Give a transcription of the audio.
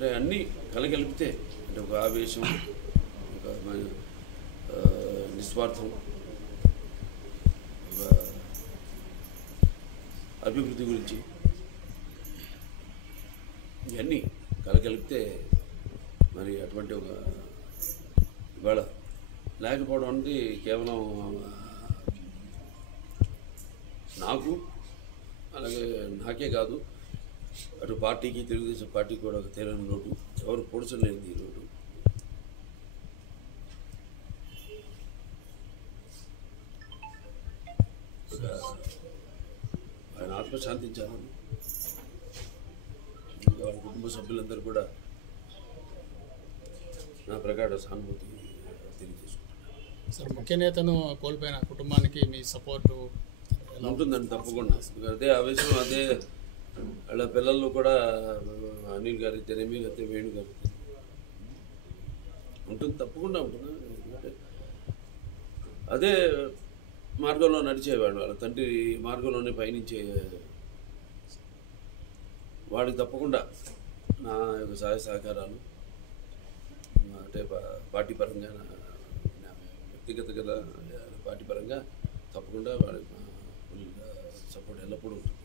అంటే అన్నీ కలగలిపితే అంటే ఒక ఆవేశం, ఒక నిస్వార్థం, ఒక అభివృద్ధి గురించి ఇవన్నీ కలగలిపితే మరి అటువంటి ఒక ఇవాళ లేకపోవడం అనేది కేవలం నాకు అలాగే నాకే కాదు, అటు పార్టీకి, తెలుగుదేశం పార్టీకి కూడా ఒక తీరని లోటు, ఎవరు పొడుచలేనిది ఈ లోటు. ఆయన ఆత్మశాంతించాలని వాళ్ళ కుటుంబ సభ్యులందరూ కూడా నా ప్రగాఢ సానుభూతి తెలియజేసుకుంటున్నాను. సార్, ముఖ్య నేతను కోల్పోయిన కుటుంబానికి మీ సపోర్టు ఉంటుందండి తప్పకుండా. అదే ఆవేశం, అదే వాళ్ళ పిల్లల్లో కూడా అనిల్ గారి తెరేమి అయితే వేణు గారి ఉంటుంది, తప్పకుండా ఉంటుంది. ఎందుకంటే అదే మార్గంలో నడిచేవాడు, వాళ్ళ తండ్రి మార్గంలోనే పయనించే వాడికి తప్పకుండా నా యొక్క సహాయ సహకారాలు అంటే పార్టీ పరంగా, వ్యక్తిగత కదా పార్టీ పరంగా తప్పకుండా వాడికి సపోర్ట్ ఎల్లప్పుడూ ఉంటుంది.